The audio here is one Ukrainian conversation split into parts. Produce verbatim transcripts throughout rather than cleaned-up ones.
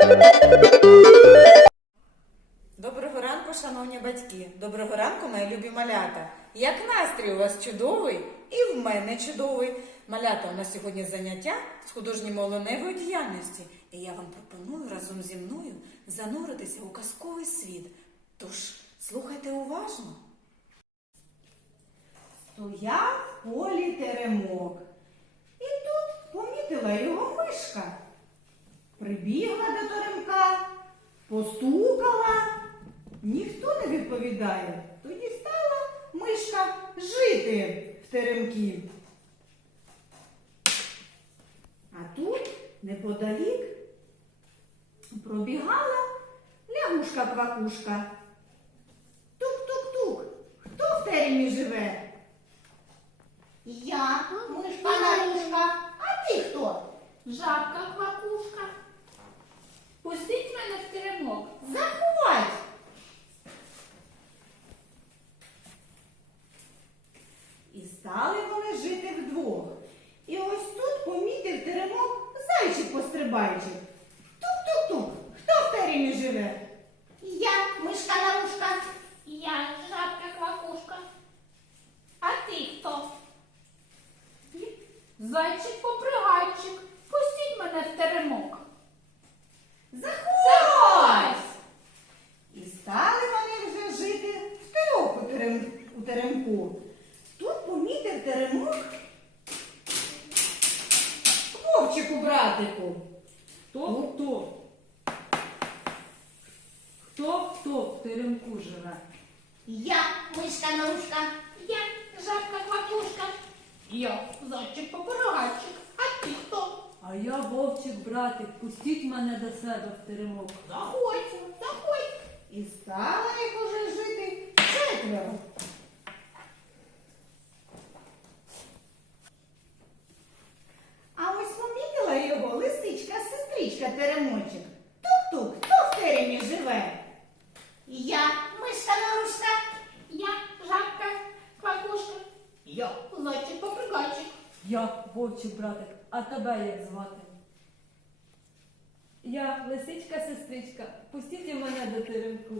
Доброго ранку, шановні батьки! Доброго ранку, мої любі малята! Як настрій у вас чудовий і в мене чудовий. Малята, у нас сьогодні заняття з художньо-мовленевої діяльності. І я вам пропоную разом зі мною зануритися у казковий світ. Тож, слухайте уважно. Стояв в полі теремок. І тут помітила його мишка. Прибігла до теремка, постукала. Ніхто не відповідає. Тоді стала мишка жити в теремкі. А тут неподалік пробігала лягушка-квакушка. Тук-тук-тук. Хто в теремі живе? Я, мишка-нарушка. А ти хто? Жабка-квакушка. Пустіть мене в теремок. Заходь. І стали вони жити вдвох. І ось тут помітив теремок зайчик-пострибайчик. Тук-тук-тук. Хто в теремі живе? Я, мишка-нарушка. Я жабка-квакушка. А ти хто? Зайчик-попригайчик. Пустіть мене в теремок. Заходь! І стали вони вже жити втрьох у, терем... у теремку. Тут помітив теремок вовчику братику. Хто хто? Хто хто в теремку живе? Я, мишка-нарушка. Я жабка-квакушка. Я зайчик-попригайчик. А ти хто? А я вовчик братик, пустіть мене до себе в теремок. Заходь, заходь. І стали їх уже жити четверо. А ось помітила його лисичка-сестричка теремочок. Тук-тук, хто в теремі живе? Я, мишка-нарушка. Я жабка-квакушка. Я зайчик-попригайчик. Я вовчик братик, а тебе як звати? Я лисичка сестричка, пустіть мене до теремку.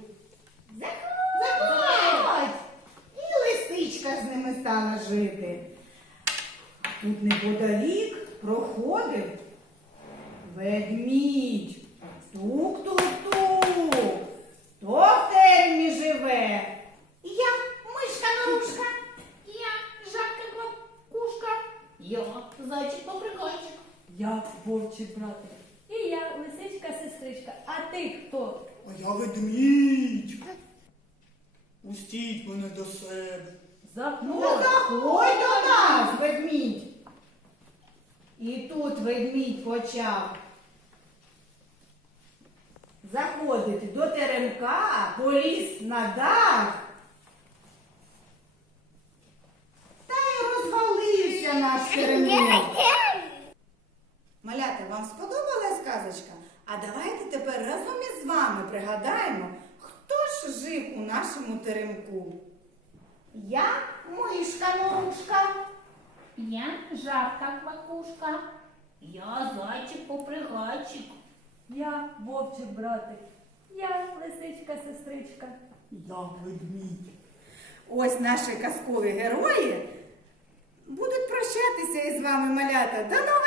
Заходь! І лисичка з ними стала жити. А тут неподалік проходив ведмідь. Тук-тук-тук. Хто в теремі живе? Я, мишка-нарушка. Я жабка-квакушка. Я зайчик-попригайчик. Я вовчик братик. І я лисичка сестричка, а ти хто? А я ведмідь. Пустіть мене до себе. Ну, Заходь. заходь до нас, ведмідь. І тут ведмідь почав заходити до теремка, поліз на дах. Та й розвалився наш теремок. Малята, вам сподобалась казочка? А давайте тепер разом із вами пригадаємо, хто ж жив у нашому теремку. Я, мишка-нарушка. Я жабка-квакушка. Я зайчик-попригайчик. Я вовчик братик. Я лисичка сестричка. Я ведмідь. Ось наші казкові герої будуть прощатися із вами, малята. До нових